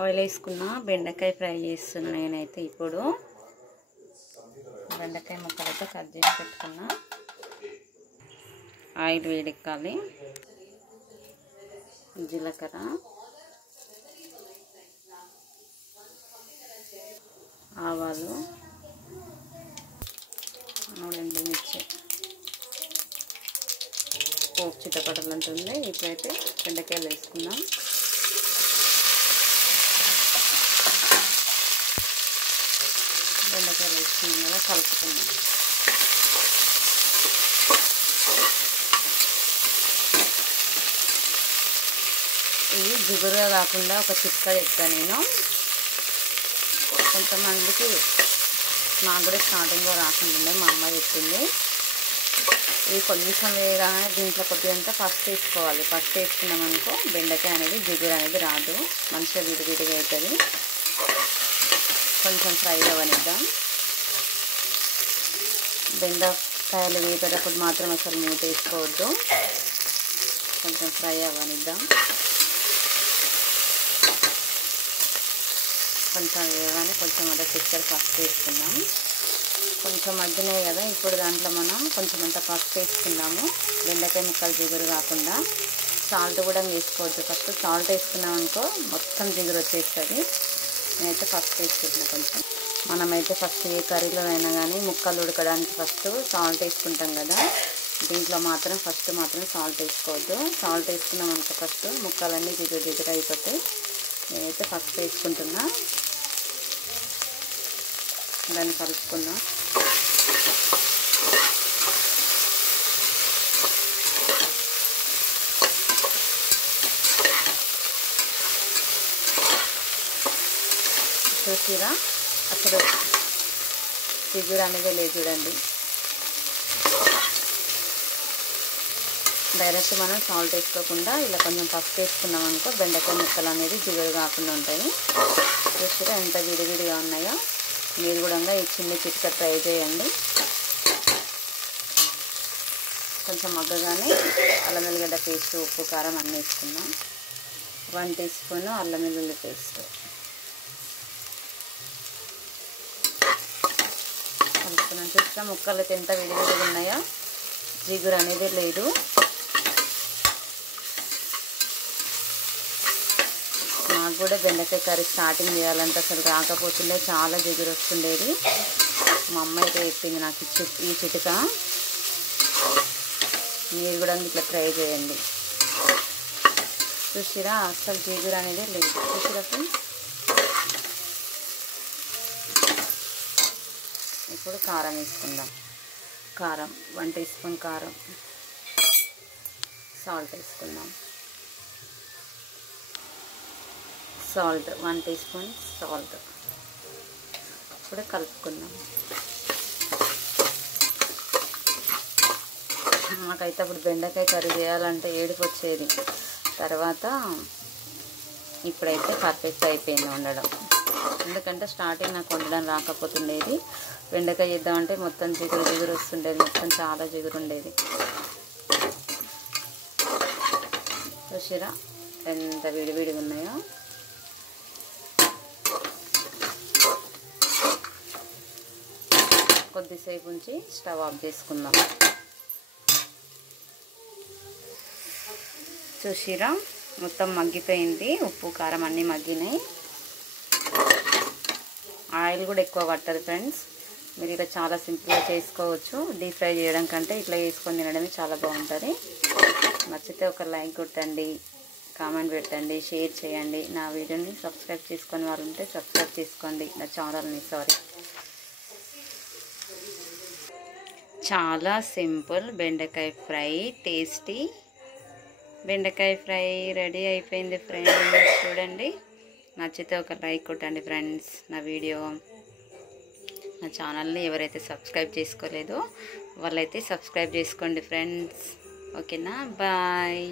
Oil వేసుకున్న బెండకాయ fry చేస్తున్నా నేనైతే. ఇప్పుడు బెండకాయ ముక్కలైతే కట్ చేసి పెట్టుకున్నా. ఆయిల్ వేడెక్కాలి. జీలకర్ర, ఆవాలు, ఎండుమిర్చి, పోపు చిటపటలు ఉంటుంది. ఇప్పుడైతే బెండకాయలు వేసుకుందాం. బెండకాయలు వేసుకున్నాం కదా, కలుపుకుందాం. ఇది జిగురుగా కాకుండా ఒక చిట్కా చెప్తాను నేను. కొంతమందికి నాకు కూడా స్టార్టింగ్లో రాకుండా మా అమ్మ చెప్పింది. ఇది కొంచెం వేయగానే దీంట్లో కొద్దిగా పసుపు వేసుకోవాలి. పసుపు వేసుకున్నాం అనుకో బెండకాయ అనేది జిగురు అనేది రాదు, మంచిగా విడివిడిగా అవుతుంది. కొంచెం ఫ్రై అవ్వనిద్దాం. బెండకాయలు వేపేటప్పుడు మాత్రం అసలు మూత వేసుకోవద్దు. కొంచెం ఫ్రై అవ్వనిద్దాం. కొంచెం వేయగానే కొంచెం అంతా చిక్కర పసుపు వేసుకుందాం. కొంచెం మగ్గినాయి కదా, ఇప్పుడు దాంట్లో మనం కొంచెం అంత పసుపు వేసుకుందాము. బెండకాయ ముక్కలు జిగురు కాకుండా. సాల్ట్ కూడా వేసుకోవద్దు. ఫస్ట్ సాల్ట్ వేసుకున్నాం అనుకో మొత్తం జిగురు వచ్చేస్తుంది. నేనైతే పసుపు వేసుకుంటున్నా కొంచెం. మనమైతే ఫస్ట్ ఏ కర్రీలో అయినా కానీ ముక్కలు ఉడకడానికి ఫస్ట్ సాల్ట్ వేసుకుంటాం కదా, దీంట్లో మాత్రం ఫస్ట్ మాత్రం సాల్ట్ వేసుకోవద్దు. సాల్ట్ వేసుకున్నాం అనుకో ఫస్ట్ ముక్కలన్నీ జిగురు జిగురు అయిపోతాయి. నేనైతే పసుపు వేసుకుంటున్నా. దాన్ని కలుపుకుందాం. చూసిరా అసలు జిగురు అనేది లేదు చూడండి. డైరెక్ట్ మనం సాల్ట్ వేసుకోకుండా ఇలా కొంచెం పసుపు వేసుకున్నాం అనుకో బెండకాయ ముక్కలు అనేది జిగురు కాకుండా ఉంటాయి. చూసిరా ఎంత విడివిడిగా ఉన్నాయో. మీరు కూడా ఈ చిన్న చిట్కా ట్రై చేయండి. కొంచెం మగ్గగానే అల్లం వెల్లిగడ్డ పేస్ట్, ఉప్పు, కారం అన్నీ వేసుకుందాం. 1 టీ స్పూన్ అల్లం వెల్లుల్లి పేస్ట్ కలుపుకున్నాం. చూసినా ముక్కలు అయితే ఎంత విడివిడిగా ఉన్నాయో, జిగురు అనేది లేదు. నాకు కూడా బెండకాయ కర్రీ స్టార్టింగ్ చేయాలంటే అసలు రాకపోతుండే, చాలా జిగురు వస్తుండేది. మా అమ్మ అయితే చెప్పింది నాకు ఈ చిటికా. మీరు కూడా ఇట్లా ట్రై చేయండి. చూసిరా అసలు జిగురు అనేది లేదు. చూసిరా ఫ్రెండ్స్. ఇప్పుడు కారం వేసుకుందాం. కారం 1 టీ స్పూన్ కారం. సాల్ట్ వేసుకుందాం. Salt 1 teaspoon salt. ఇప్పుడు కలుపుకుందాం. నాకైతే అప్పుడు బెండకాయ కర్రీ చేయాలంటే ఏడుపు వచ్చేది. తర్వాత ఇప్పుడైతే పర్ఫెక్ట్ అయిపోయింది వండడం. ఎందుకంటే స్టార్టింగ్ నాకు వండడం రాకపోతుండేది. బెండకాయ చేద్దామంటే మొత్తం జిగురు జిగురు వస్తుండేది, మొత్తం చాలా జిగురు ఉండేది. చూసిరా ఎంత విడివిడిగా ఉన్నాయో. కొద్దిసేపు ఉంచి స్టవ్ ఆఫ్ చేసుకుందాం. చూసిరా మొత్తం మగ్గిపోయింది. ఉప్పు కారం అన్నీ మగ్గినాయి. ఆయిల్ కూడా ఎక్కువ పట్టదు ఫ్రెండ్స్. మీరు ఇలా చాలా సింపుల్గా చేసుకోవచ్చు. డీప్ ఫ్రై చేయడం కంటే ఇట్లా వేసుకొని తినడమే చాలా బాగుంటుంది. నచ్చితే ఒక లైక్ కొట్టండి, కామెంట్ పెట్టండి, షేర్ చేయండి. నా వీడియోని సబ్స్క్రైబ్ చేసుకొని వాళ్ళు ఉంటే సబ్స్క్రైబ్ చేసుకోండి నా ఛానల్ని. చాలా సింపుల్ బెండకాయ ఫ్రై, టేస్టీ బెండకాయ ఫ్రై రెడీ అయిపోయింది ఫ్రెండ్స్. చూడండి, నచ్చితే ఒక లైక్ కొట్టండి ఫ్రెండ్స్. నా ఛానల్ని ఎవరైతే సబ్స్క్రైబ్ చేసుకోలేదో వాళ్ళైతే సబ్స్క్రైబ్ చేసుకోండి ఫ్రెండ్స్. ఓకేనా, బాయ్.